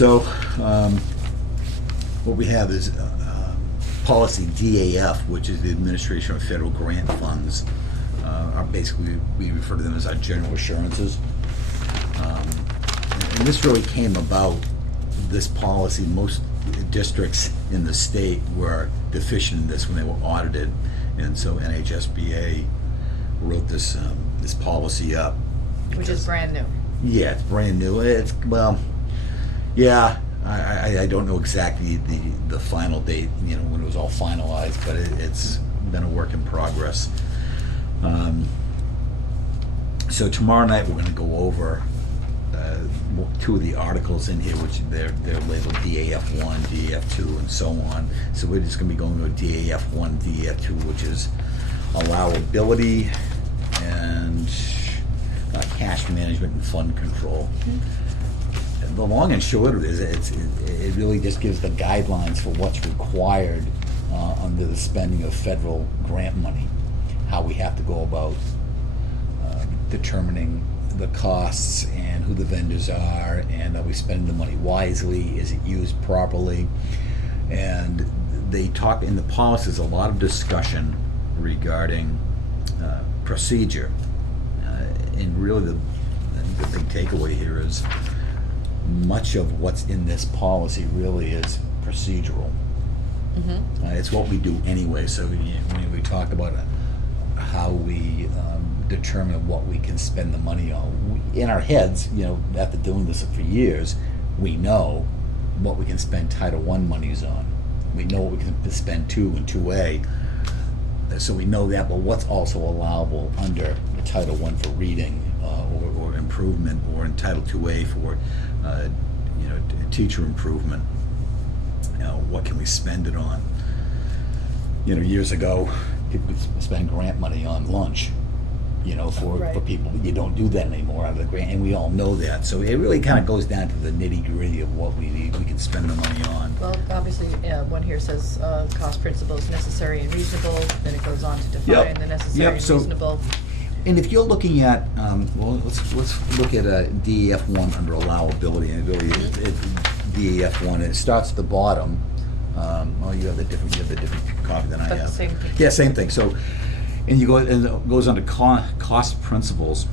So, what we have is policy DAF, which is the Administration of Federal Grant Funds. Are basically, we refer to them as our general assurances. And this really came about, this policy, most districts in the state were deficient in this when they were audited. And so NHSBA wrote this policy up. Which is brand new. Yeah, it's brand new. It's, well, yeah, I don't know exactly the final date, when it was all finalized, but it's been a work in progress. So tomorrow night we're going to go over two of the articles in here, which they're labeled DAF1, DAF2, and so on. So we're just going to be going to DAF1, DAF2, which is allowability and cash management and fund control. Mm-hmm. The long and short of it is it really just gives the guidelines for what's required under the spending of federal grant money, how we have to go about determining the costs and who the vendors are, and are we spending the money wisely, is it used properly. And they talk in the policies a lot of discussion regarding procedure, and really the big takeaway here is much of what's in this policy really is procedural. Mm-hmm. It's what we do anyway. So when we talk about how we determine what we can spend the money on, in our heads, after doing this for years, we know what we can spend Title I monies on. We know what we can spend 2 and 2A. So we know that, but what's also allowable under Title I for reading or improvement, or in Title IIA for teacher improvement. What can we spend it on? Years ago, people would spend grant money on lunch, for people. You don't do that anymore out of the grant, and we all know that. So it really kind of goes down to the nitty-gritty of what we can spend the money on. Well, obviously, one here says cost principles necessary and reasonable. Then it goes on to define the necessary and reasonable. And if you're looking at, let's look at DAF1 under allowability, and it really is DAF1. It starts at the bottom. You have the different copy than I have. Same thing. Yeah, same thing. So, and it goes under cost principles.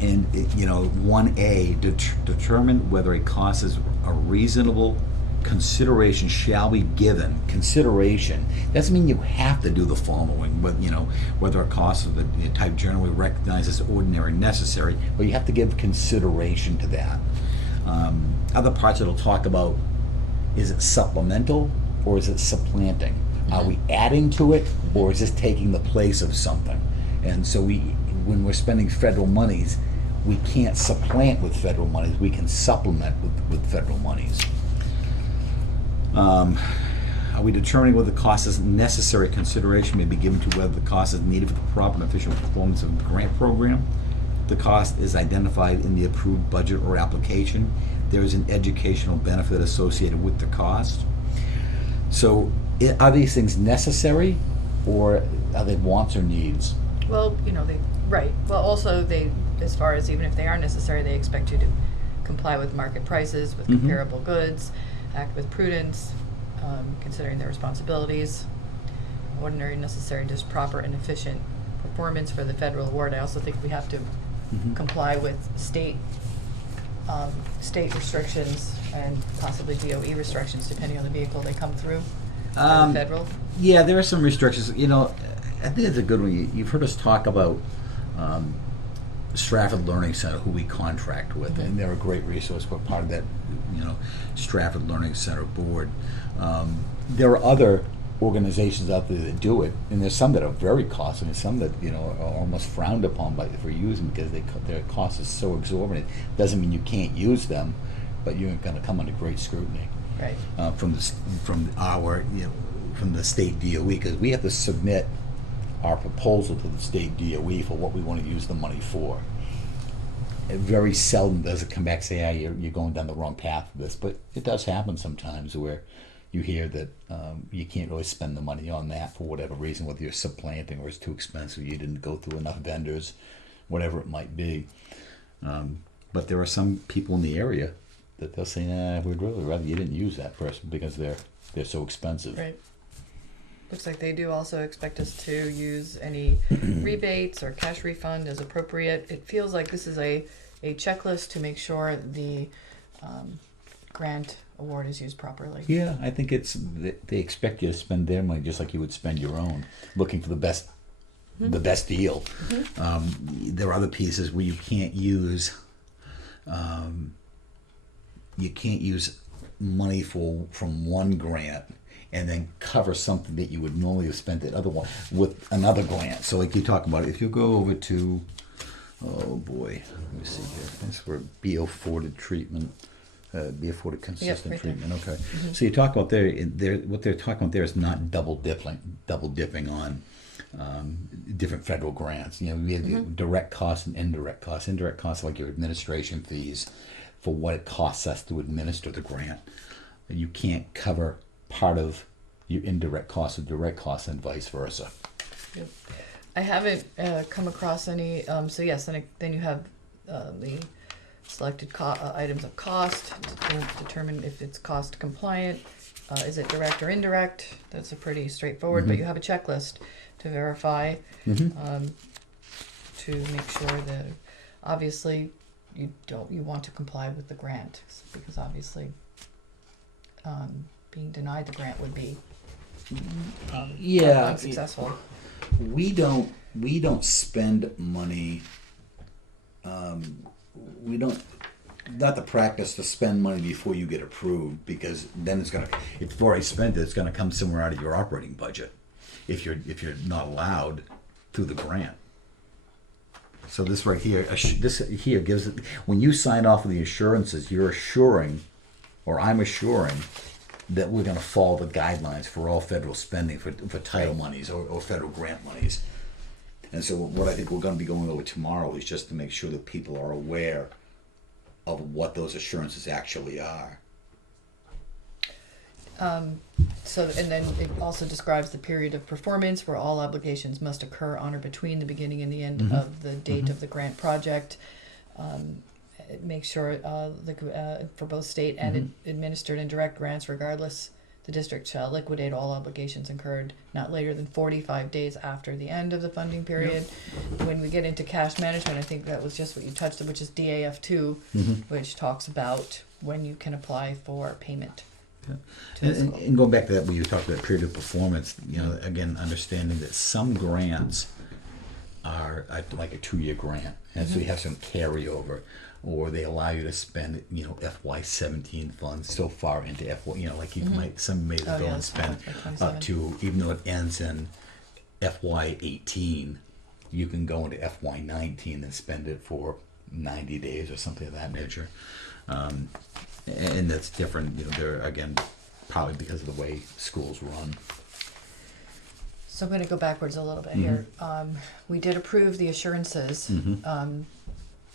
And 1A, determine whether a cost is a reasonable consideration shall be given. Consideration doesn't mean you have to do the following, but whether a cost of the type generally recognized as ordinary and necessary, but you have to give consideration to that. Other parts it'll talk about, is it supplemental or is it supplanting? Mm-hmm. Are we adding to it, or is this taking the place of something? And so when we're spending federal monies, we can't supplant with federal monies, we can supplement with federal monies. Are we determining whether the cost is necessary? Consideration may be given to whether the cost is needed for the proper and efficient performance of the grant program. The cost is identified in the approved budget or application. There is an educational benefit associated with the cost. So are these things necessary, or are they wants or needs? Well, Well, also as far as even if they are necessary, they expect you to comply with market prices, with comparable goods, act with prudence, considering their responsibilities, ordinary, necessary, just proper and efficient performance for the federal award. I also think we have to comply with state restrictions and possibly DOE restrictions, depending on the vehicle they come through. The federal. Yeah, there are some restrictions. I think it's a good one. You've heard us talk about Stratford Learning Center, who we contract with, and they're a great resource. We're part of that, Stratford Learning Center board. There are other organizations out there that do it, and there's some that are very costly, and some that are almost frowned upon for using, because their cost is so exorbitant. Doesn't mean you can't use them, but you're going to come under great scrutiny. Right. From the state DOE, because we have to submit our proposal to the state DOE for what we want to use the money for. Very seldom does it come back and say, you're going down the wrong path with this, but it does happen sometimes where you hear that you can't really spend the money on that for whatever reason, whether you're supplanting or it's too expensive, you didn't go through enough vendors, whatever it might be. But there are some people in the area that they'll say, nah, we'd really rather you didn't use that person because they're so expensive. Right. Looks like they do also expect us to use any rebates or cash refund as appropriate. It feels like this is a checklist to make sure the grant award is used properly. Yeah, I think they expect you to spend their money just like you would spend your own, looking for the best deal. There are other pieces where you can't use money from one grant and then cover something that you would normally have spent at other one with another grant. So like you talk about, if you go over to, oh boy, let me see here. That's where be-afforded treatment. Be afforded consistent right there. treatment. Okay, so you talk about what they're talking about there is not double dipping on different federal grants. You know, we have the direct costs and indirect costs. Indirect costs are like your administration fees for what it costs us to administer the grant. You can't cover part of your indirect costs with direct costs and vice versa. Yep. I haven't come across any. So yes, then you have the selected items of cost to determine if it's cost compliant. Is it direct or indirect? That's a pretty straightforward, but you have a checklist to verify to make sure that obviously you want to comply with the grant, because obviously being denied the grant would be unsuccessful. We don't spend money. We don't. Not the practice to spend money before you get approved, because then if you've already spent it, it's gonna come somewhere out of your operating budget. If you're not allowed through the grant. So this right here, this here gives it. When you sign off on the assurances, you're assuring, or I'm assuring, that we're gonna follow the guidelines for all federal spending for title monies or federal grant monies. And so what I think we're going to be going over tomorrow is just to make sure that people are aware of what those assurances actually are. And then it also describes the period of performance where all obligations must occur on or between the beginning and the end of the date of the grant project. Make sure for both state and administered and direct grants, regardless, the district shall liquidate all obligations incurred not later than 45 days after the end of the funding period. When we get into cash management, I think that was just what you touched on, which is DAF2, which talks about when you can apply for payment. And going back to that, when you talked about period of performance, you know, again, understanding that some grants are like a 2-year grant, and so you have some carryover, or they allow you to spend, you know, FY17 funds so far into FY, you know, like you might, some may go and spend up to, even though it ends in FY18, you can go into FY19 and spend it for 90 days or something of that nature. And that's different, you know, they're, again, probably because of the way schools run. So I'm going to go backwards a little bit here. We did approve the assurances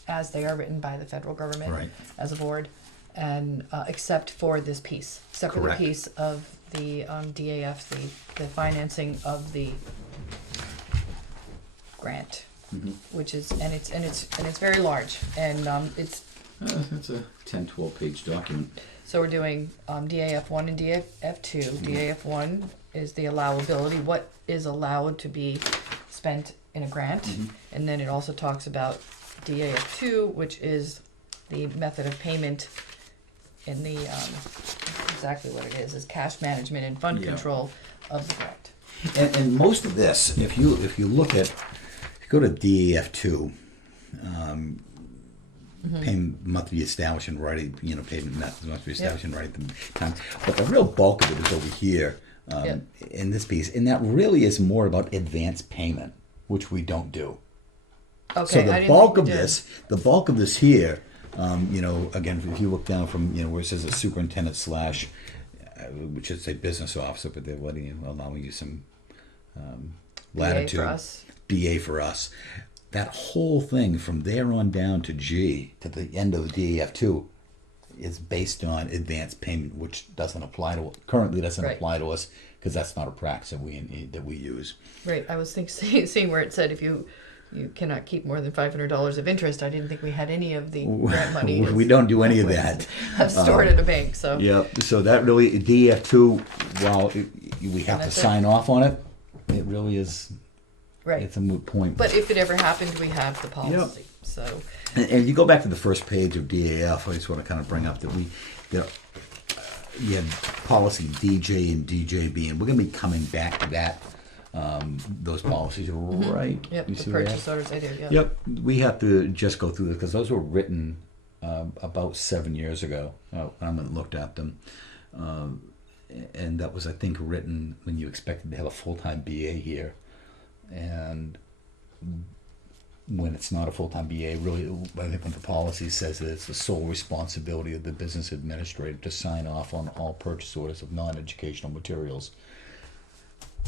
as they are written by the federal government as a board, and except for this piece, except for the piece of the DAF, the financing of the grant, which is and it's very large, and it's a 10-12 page document. So we're doing DAF1 and DAF2. DAF1 is the allowability, what is allowed to be spent in a grant, and then it also talks about DAF2, which is the method of payment in the exactly what it is cash management and fund control of the grant. And most of this, if you look at, if you go to DAF2, payment must be established in writing, you know, payment methods must be established in writing at the time. But the real bulk of it is over here in this piece, and that really is more about advance payment, which we don't do. Okay, so the bulk of this here, you know, again, if you look down from, you know, where it says a superintendent slash, which should say business officer, but they're allowing you some latitude. BA for us. That whole thing from there on down to G to the end of the DAF2 is based on advance payment, which doesn't apply to apply to us, because that's not a practice that we use. Right. I was seeing where it said if you you cannot keep more than $500 of interest. I didn't think we had any of the grant money. We don't do any of that. I've stored in a bank, so. Yeah, so that really, DEF2, while we have to That's it. sign off on it, it really is, Right. it's a moot point. But if it ever happened, we have the policy, so. And you go back to the first page of DAF, I just want to kind of bring up that you had policy DJ and DJB, and we're going to be coming back to that, those policies, right? Yep, You the see where purchase that- orders, I do, yeah. Yep, we have to just go through this, because those were written about 7 years ago. I went and looked at them. And that was, I think, written when you expected to have a full-time BA here. And when it's not a full-time BA, really, I think what the policy says that it's the sole responsibility of the business administrator to sign off on all purchase orders of non-educational materials.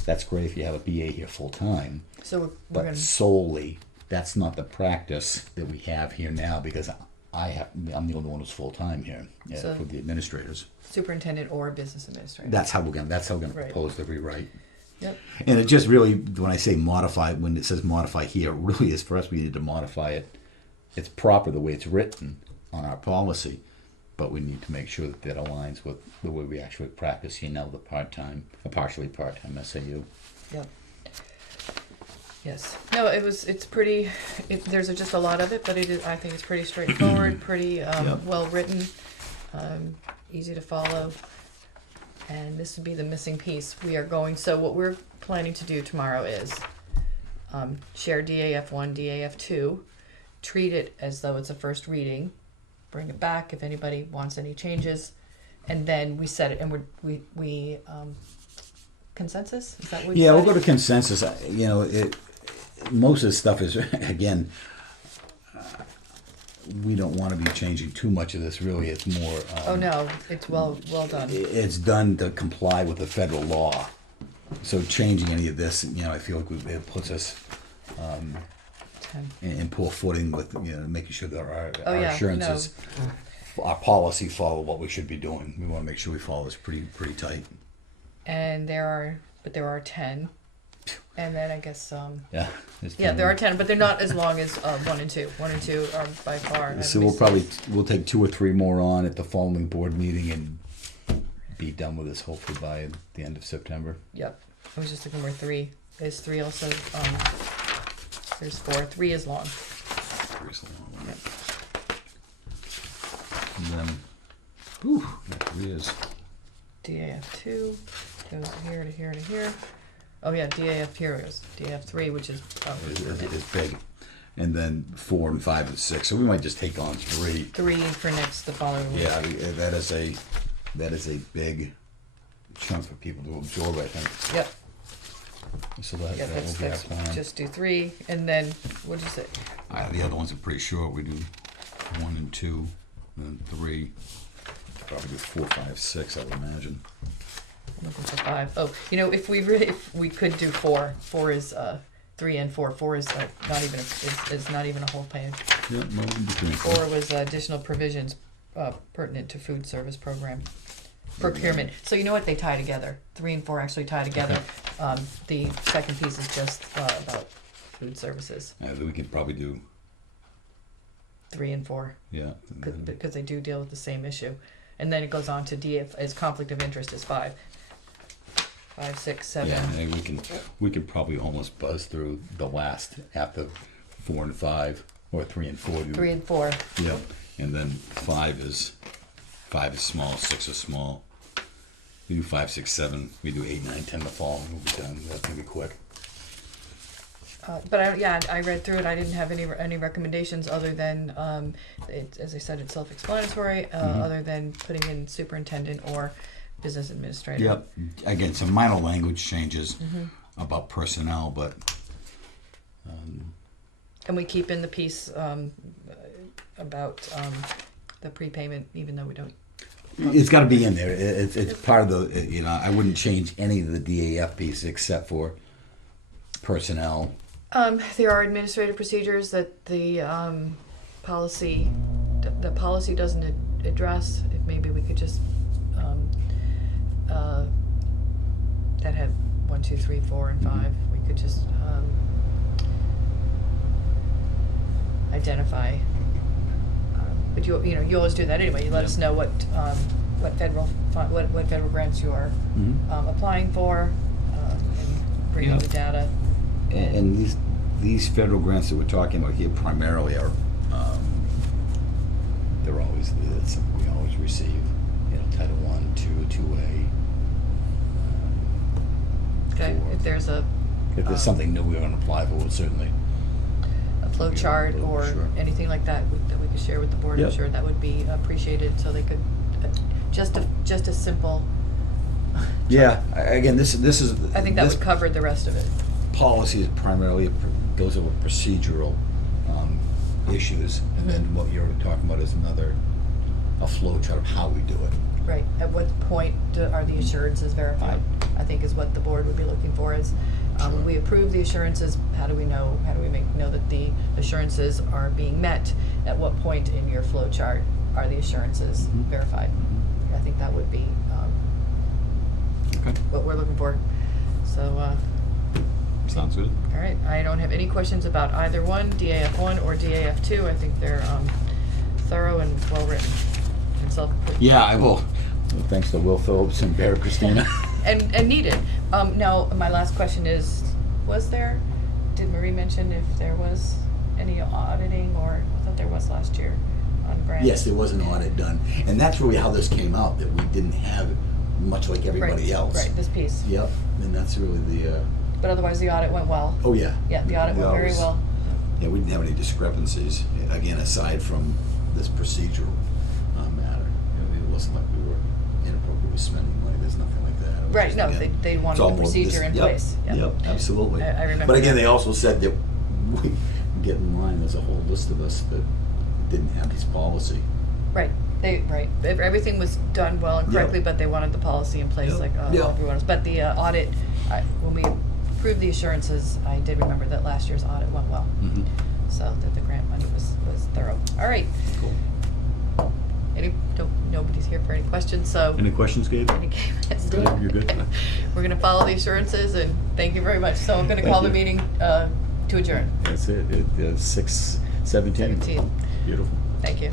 That's great if you have a BA here full-time, So we're but gonna, solely, that's not the practice that we have here now, because I'm the only one who's full-time here So- for the administrators. superintendent or business administrator. That's how we're gonna Right. propose the rewrite. Yep, And it just really, when I say modify, when it says modify here, it really is for us, we need to modify it. It's proper the way it's written on our policy, but we need to make sure that that aligns with the way we actually practice here now, the partially part-time SAU. yep. Yes, no, it's pretty, there's just a lot of it, but I think it's pretty straightforward, pretty, Yep. well-written, easy to follow. And this would be the missing piece. So what we're planning to do tomorrow is, share DAF1, DAF2, treat it as though it's a first reading, bring it back if anybody wants any changes, and then we set it, and we consensus, is that what we Yeah, we'll decided? go to consensus. Most of the stuff is, again, we don't want to be changing too much of this, really. It's more. Oh, no, it's well done. It's done to comply with the federal law. So changing any of this, I feel like it puts us 10. in poor footing with, making sure that our Yeah, assurances, our policy follow what we should be doing. We want to make sure we follow this pretty tight. And there are 10. And then I guess, Yeah. it's yeah, been- there are 10, but they're not as long as 1 and 2. 1 and 2 are by far. So we'll take 2 or 3 more on at the following board meeting and be done with this hopefully by the end of September. Yep. I was just looking where 3 is. 3 also. There's 4. 3 is long. Here's the long one. Yep. And then, whew, that 3 is. DAF2 goes here to here to here. Oh yeah, DAF here is DAF3, which is Is big. And then 4 and 5 and 6. So we might just take on 3. 3 for the following week. Yeah, that is a big chunk for people to absorb, I think. Yep. So that Yeah, will that's be our plan. just do 3, and then what'd you say? The other ones are pretty short. We do 1 and 2, and then 3. Probably do 4, 5, 6, I would imagine. I'm looking for 5. Oh, if we could do 4. 4 is 3 and 4. 4 is not even a whole page. Yeah, well, between 4 was additional provisions pertinent to food service program procurement. So you know what? They tie together. 3 and 4 actually tie together. The second piece is just about food services. We could probably do, 3 and 4 yeah. because they do deal with the same issue, and then it goes on to DF as conflict of interest is 5, 5, 6, 7. Yeah, and we could probably almost buzz through the last after 4 and 5, or 3 and 4. 3 and 4. Yep. And then 5 is small, 6 is small. We do 5, 6, 7. We do 8, 9, 10 the fall. We'll be done. That's gonna be quick. But I read through it. I didn't have any recommendations other than as I said, it's self-explanatory. Other than putting in superintendent or business administrator. Yep. Again, some minor language changes about personnel, but And we keep in the piece about the prepayment, even though we don't. it's got to be in there. It's part of the. I wouldn't change any of the DAF piece except for personnel. There are administrative procedures that the policy doesn't address. If maybe we could just that have 1, 2, 3, 4, and 5. We could just identify, but you always do that anyway, you let us know what federal grants you are Mhm. applying for, and bring in Yeah. the data. And these federal grants that we're talking about here primarily are, they're always, it's something we always receive, Title I, II, 2A. Okay, if there's If there's something new we're gonna apply for, we'll certainly. a flow chart or Sure. anything like that that we could share with the board, I'm Yep. sure that would be appreciated, so they could, just a simple, Yeah, again, this is. I think that this would cover the rest of it. policy is primarily, those are procedural issues, and then what you're talking about is a flow chart of how we do it. Right, at what point are the assurances verified? I think is what the board would be looking for is, when Sure. we approve the assurances, how do we know that the assurances are being met? At what point in your flow chart are the assurances Mhm. verified? I think that would be, Okay. what we're looking for. So, Sounds good. all right, I don't have any questions about either one, DAF1 or DAF2. I think they're thorough and well-written and Yeah, I will. Thanks to Will Phillips and Barry Christina. and needed. Now, my last question is, did Marie mention if there was any auditing, or I thought there was last year on grants? Yes, there was an audit done, and that's really how this came out, that we didn't have it much like everybody Right, else. Right, this piece. Yep, and that's really the, But otherwise, the audit went well. oh, yeah. Yeah, the audit went very was- well. Yeah, we didn't have any discrepancies, again, aside from this procedural matter. It wasn't like we were inappropriately spending money, there's nothing like that. It was Right, just, no, again, they it's wanted all the more this- procedure in yep, place. Yeah. Yep, absolutely. I remember But again, that. they also said that we get in line, there's a whole list of us that didn't have this policy. Right, everything was done well and Yep. correctly, but they wanted the policy in place Yep. like Yep. everyone else. But the audit, when we approved the assurances, I did remember that last year's audit went well. Mm-hmm. So that the grant money was thorough. All right, Cool. nobody's here for any questions, so. Any questions, Gabe? Yes. You're good? We're gonna follow the assurances, and thank you very much. So I'm gonna Thank call the you. meeting to adjourn. That's it, 6:17. 17. Beautiful. Thank you.